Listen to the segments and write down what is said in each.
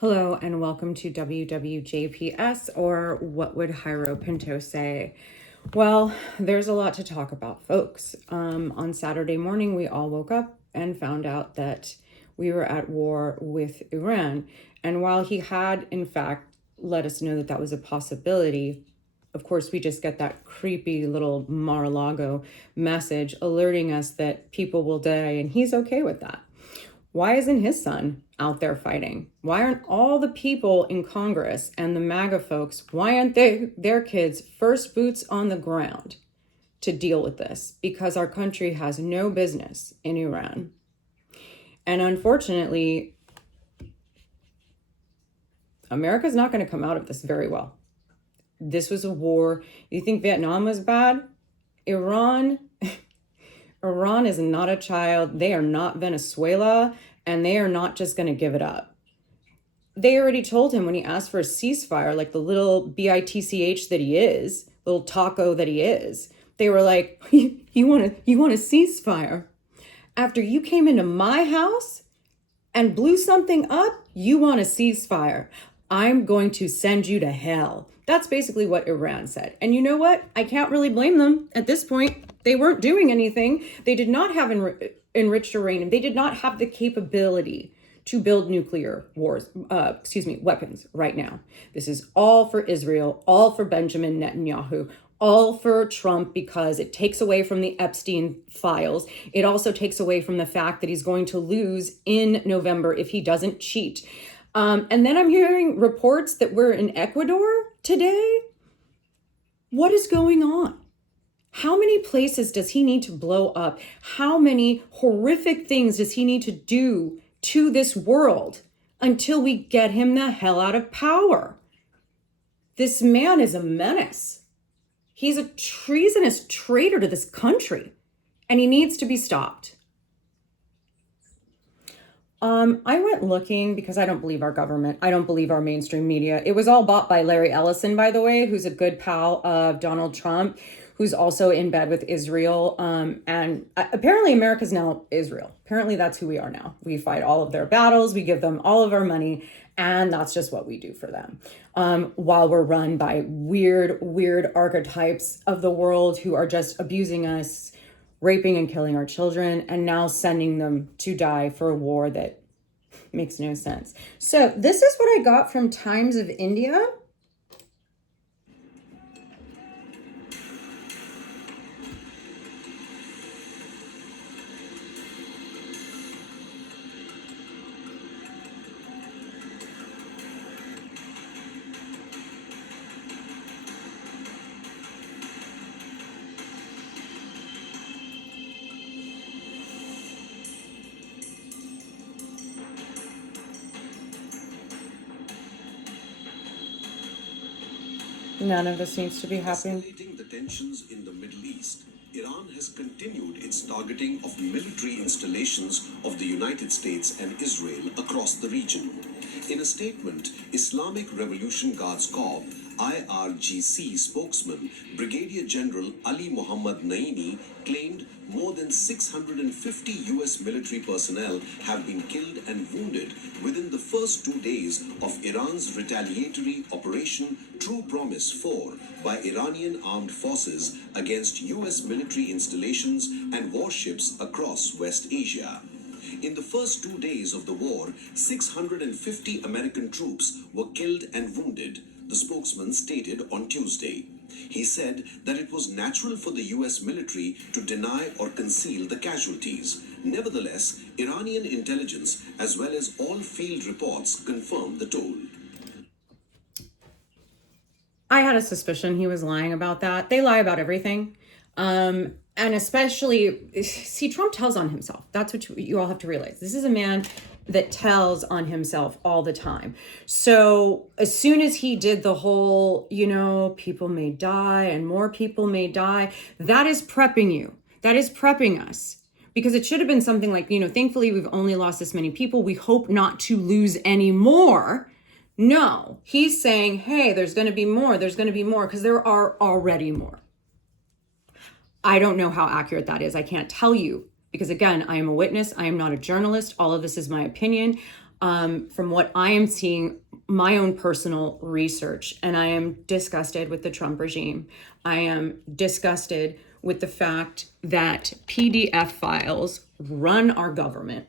Hello and welcome to WWJPS, or What Would Jairo Pinto Say? Well, there's a lot to talk about, folks. On Saturday morning, we all woke up and found out that we were at war with Iran. And while he had, in fact, let us know that that was a possibility, of course, we just get that creepy little Mar-a-Lago message alerting us that people will die, and he's okay with that. Why isn't his son out there fighting? Why aren't all the people in Congress and the MAGA folks, why aren't their kids first boots on the ground to deal with this? Because our country has no business in Iran. And unfortunately, America's not going to come out of this very well. This was a war. You think Vietnam was bad? Iran is not a child. They are not Venezuela, and they are not just going to give it up. They already told him when he asked for a ceasefire, like the little bitch that he is, little taco that he is, they were like, you want a ceasefire? After you came into my house and blew something up, you want a ceasefire? I'm going to send you to hell. That's basically what Iran said. And you know what? I can't really blame them at this point. They weren't doing anything. They did not have enriched uranium. They did not have the capability to build nuclear weapons right now. This is all for Israel, all for Benjamin Netanyahu, all for Trump, because it takes away from the Epstein files. It also takes away from the fact that he's going to lose in November if he doesn't cheat. And then I'm hearing reports that we're in Ecuador today. What is going on? How many places does he need to blow up? How many horrific things does he need to do to this world until we get him the hell out of power? This man is a menace. He's a treasonous traitor to this country, and he needs to be stopped. I went looking because I don't believe our government. I don't believe our mainstream media. It was all bought by Larry Ellison, by the way, who's a good pal of Donald Trump, who's also in bed with Israel. And apparently America's now Israel. Apparently that's who we are now. We fight all of their battles. We give them all of our money. And that's just what we do for them. While we're run by weird archetypes of the world who are just abusing us, raping and killing our children, and now sending them to die for a war that makes no sense. So this is what I got from Times of India. None of this needs to be happening. Escalating the tensions in the Middle East, Iran has continued its targeting of military installations of the United States and Israel across the region. In a statement, Islamic Revolution Guards Corps IRGC spokesman Brigadier General Ali Mohammad Naimi claimed more than 650 U.S. military personnel have been killed and wounded within the first 2 days of Iran's retaliatory Operation True Promise 4 by Iranian armed forces against U.S. military installations and warships across West Asia. In the first 2 days of the war, 650 American troops were killed and wounded, the spokesman stated on Tuesday. He said that it was natural for the U.S. military to deny or conceal the casualties. Nevertheless, Iranian intelligence, as well as all field reports, confirmed the toll. I had a suspicion he was lying about that. They lie about everything. And especially, see, Trump tells on himself. That's what you all have to realize. This is a man that tells on himself all the time. So as soon as he did the whole, people may die and more people may die, that is prepping you. That is prepping us. Because it should have been something like, thankfully we've only lost this many people. We hope not to lose any more. No, he's saying, hey, there's going to be more. There's going to be more, because there are already more. I don't know how accurate that is. I can't tell you because, again, I am a witness. I am not a journalist. All of this is my opinion. from what I am seeing, my own personal research, and I am disgusted with the Trump regime. I am disgusted with the fact that PDF files run our government,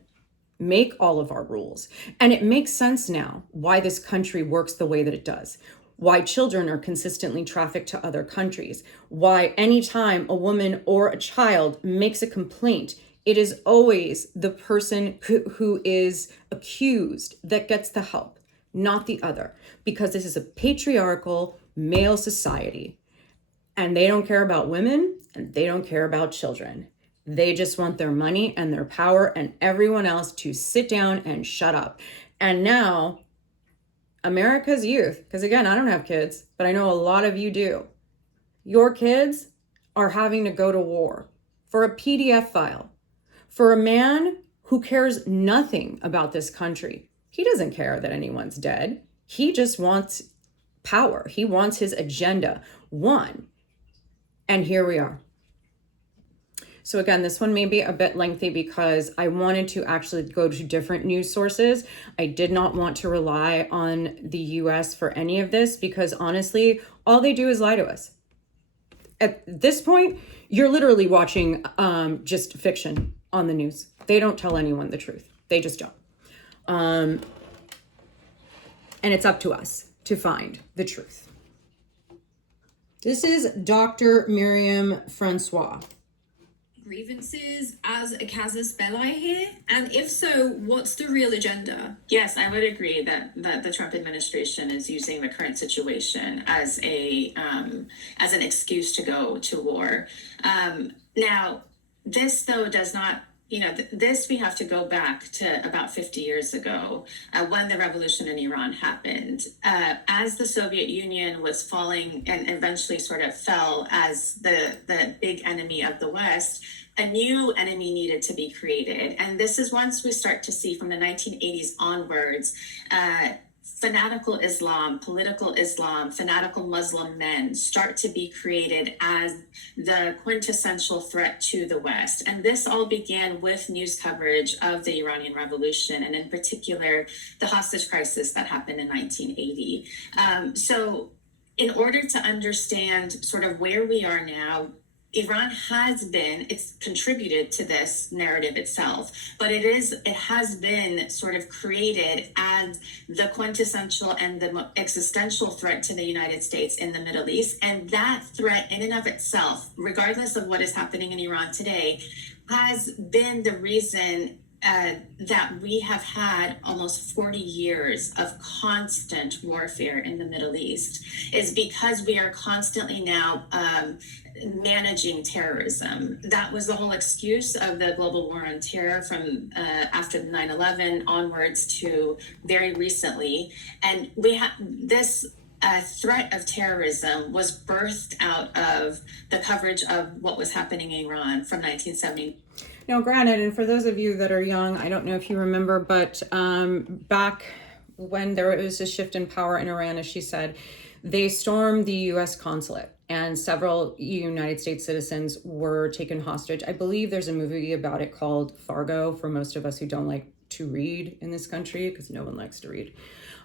make all of our rules. And it makes sense now why this country works the way that it does, why children are consistently trafficked to other countries, why anytime a woman or a child makes a complaint, it is always the person who is accused that gets the help, not the other, because this is a patriarchal male society, and they don't care about women and they don't care about children. They just want their money and their power and everyone else to sit down and shut up. And now America's youth, because again, I don't have kids, but I know a lot of you do. Your kids are having to go to war for a PDF file, for a man who cares nothing about this country. He doesn't care that anyone's dead. He just wants power. He wants his agenda won. And here we are. So again, this one may be a bit lengthy because I wanted to actually go to different news sources. I did not want to rely on the US for any of this because honestly, all they do is lie to us. At this point, you're literally watching just fiction on the news. They don't tell anyone the truth. They just don't. And it's up to us to find the truth. This is Dr. Miriam Francois. Grievances as a casus belli here? And if so, what's the real agenda? Yes, I would agree that the Trump administration is using the current situation as an excuse to go to war. Now, this though does not. This we have to go back to about 50 years ago when the revolution in Iran happened. As the Soviet Union was falling and eventually sort of fell as the big enemy of the West, a new enemy needed to be created. And this is once we start to see from the 1980s onwards, fanatical Islam, political Islam, fanatical Muslim men start to be created as the quintessential threat to the West. And this all began with news coverage of the Iranian Revolution, and in particular, the hostage crisis that happened in 1980. So in order to understand sort of where we are now, Iran it's contributed to this narrative itself, but it has been sort of created as the quintessential and the existential threat to the United States in the Middle East. And that threat in and of itself, regardless of what is happening in Iran today, has been the reason that we have had almost 40 years of constant warfare in the Middle East, is because we are constantly now managing terrorism. That was the whole excuse of the global war on terror from after 9/11 onwards to very recently. And we have this threat of terrorism was birthed out of the coverage of what was happening in Iran from 1970. Now, granted, and for those of you that are young, I don't know if you remember, but back when there was a shift in power in Iran, as she said, they stormed the U.S. consulate and several United States citizens were taken hostage. I believe there's a movie about it called Fargo for most of us who don't like to read in this country, because no one likes to read.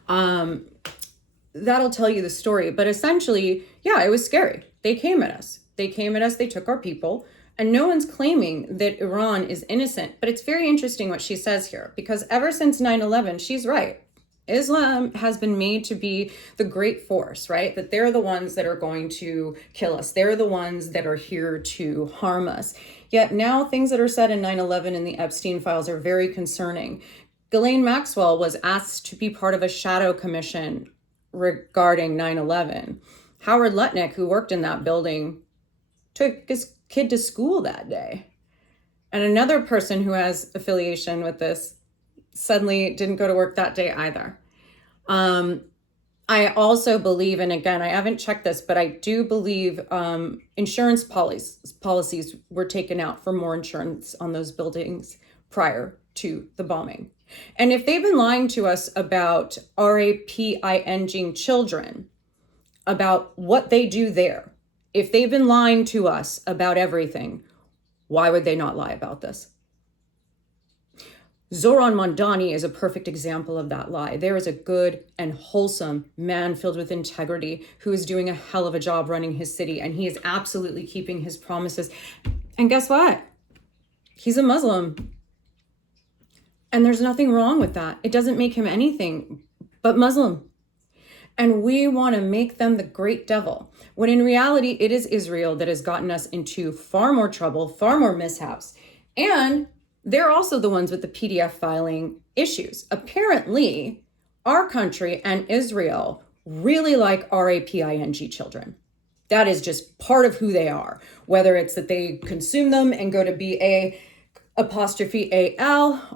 That'll tell you the story. But essentially, yeah, it was scary. They came at us. They took our people. And no one's claiming that Iran is innocent. But it's very interesting what she says here, because ever since 9/11, she's right. Islam has been made to be the great force, right? That they're the ones that are going to kill us. They're the ones that are here to harm us. Yet now things that are said in 9/11 in the Epstein files are very concerning. Ghislaine Maxwell was asked to be part of a shadow commission regarding 9/11. Howard Lutnick, who worked in that building, took his kid to school that day. And another person who has affiliation with this suddenly didn't go to work that day either. I also believe, and again, I haven't checked this, but I do believe insurance policies were taken out for more insurance on those buildings prior to the bombing. And if they've been lying to us about raping children, about what they do there, if they've been lying to us about everything, why would they not lie about this? Zoran Mondani is a perfect example of that lie. There is a good and wholesome man filled with integrity who is doing a hell of a job running his city, and he is absolutely keeping his promises. And guess what? He's a Muslim. And there's nothing wrong with that. It doesn't make him anything but Muslim. And we want to make them the great devil, when in reality, it is Israel that has gotten us into far more trouble, far more mishaps. And they're also the ones with the PDF filing issues. Apparently, our country and Israel really like RAPING children. That is just part of who they are, whether it's that they consume them and go to BA''AL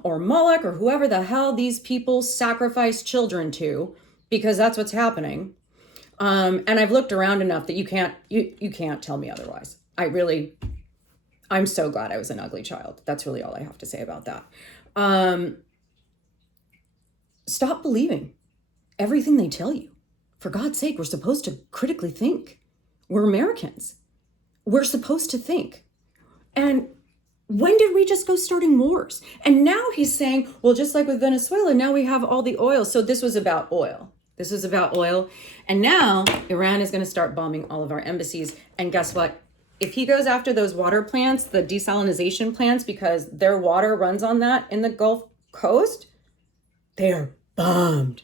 or Moloch or whoever the hell these people sacrifice children to, because that's what's happening. And I've looked around enough that you can't tell me otherwise. I'm so glad I was an ugly child. That's really all I have to say about that. Stop believing everything they tell you. For God's sake, we're supposed to critically think. We're Americans. We're supposed to think. And when did we just go starting wars? And now he's saying, well, just like with Venezuela, now we have all the oil. So this was about oil. This was about oil. And now Iran is going to start bombing all of our embassies. And guess what? If he goes after those water plants, the desalination plants, because their water runs on that in the Gulf Coast, they are bombed.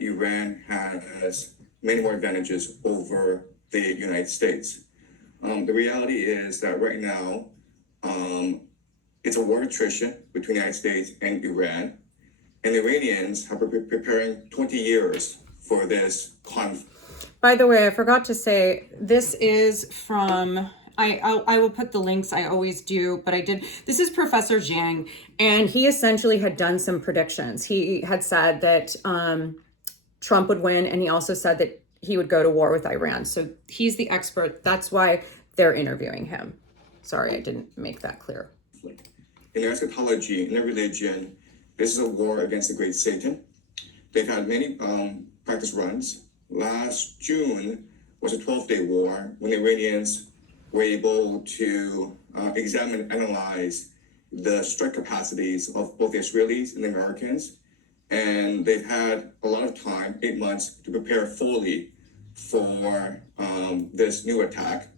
Iran has many more advantages over the United States. The reality is that right now, it's a war of attrition between the United States and Iran. And the Iranians have been preparing 20 years for this conflict. By the way, I forgot to say, this is from, I will put the links, I always do, but I did. This is Professor Zhang, and he essentially had done some predictions. He had said that Trump would win, and he also said that he would go to war with Iran. So he's the expert. That's why they're interviewing him. Sorry, I didn't make that clear. In their eschatology, in their religion, this is a war against the great Satan. They've had many practice runs. Last June was a 12-day war when the Iranians were able to examine and analyze the strike capacities of both the Israelis and the Americans. And they've had a lot of time, 8 months, to prepare fully for this new attack.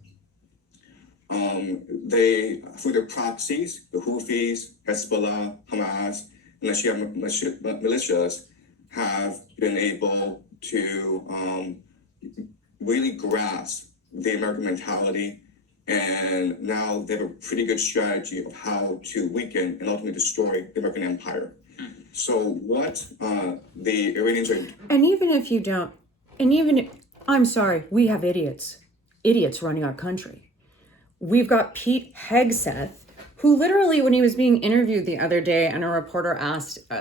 They, through their proxies, the Houthis, Hezbollah, Hamas, and the Shia militias, have been able to really grasp the American mentality, and now they have a pretty good strategy of how to weaken and ultimately destroy the American empire. So what the Iranians are... And even if you don't, I'm sorry, we have idiots running our country. We've got Pete Hegseth, who literally, when he was being interviewed the other day, and a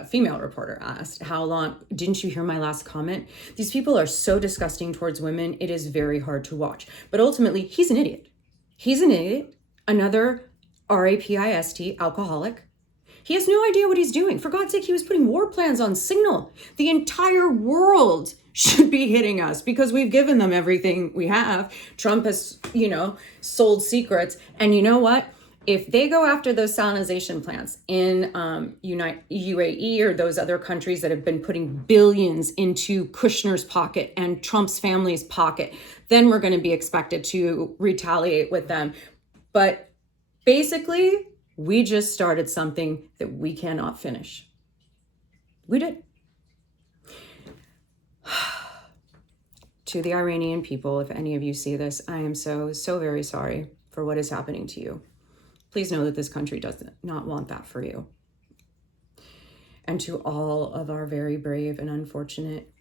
female reporter asked, how long, didn't you hear my last comment? These people are so disgusting towards women, it is very hard to watch. But ultimately, he's an idiot. He's an idiot, another RAPIST alcoholic. He has no idea what he's doing. For God's sake, he was putting war plans on Signal. The entire world should be hitting us because we've given them everything we have. Trump has, sold secrets. And you know what? If they go after those salinization plants in UAE or those other countries that have been putting billions into Kushner's pocket and Trump's family's pocket, then we're going to be expected to retaliate with them. But basically, we just started something that we cannot finish. We did. To the Iranian people, if any of you see this, I am so, so very sorry for what is happening to you. Please know that this country does not want that for you. And to all of our very brave and unfortunate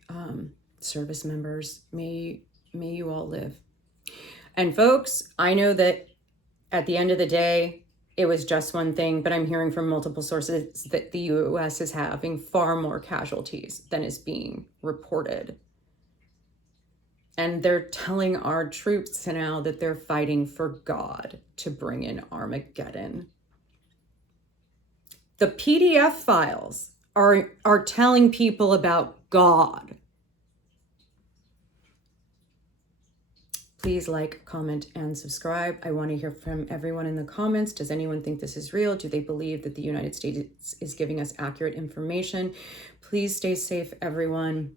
service members, may you all live. And folks, I know that at the end of the day, it was just one thing, but I'm hearing from multiple sources that the U.S. is having far more casualties than is being reported. And they're telling our troops now that they're fighting for God to bring in Armageddon. The PDF files are telling people about God. Please like, comment, and subscribe. I want to hear from everyone in the comments. Does anyone think this is real? Do they believe that the United States is giving us accurate information? Please stay safe, everyone.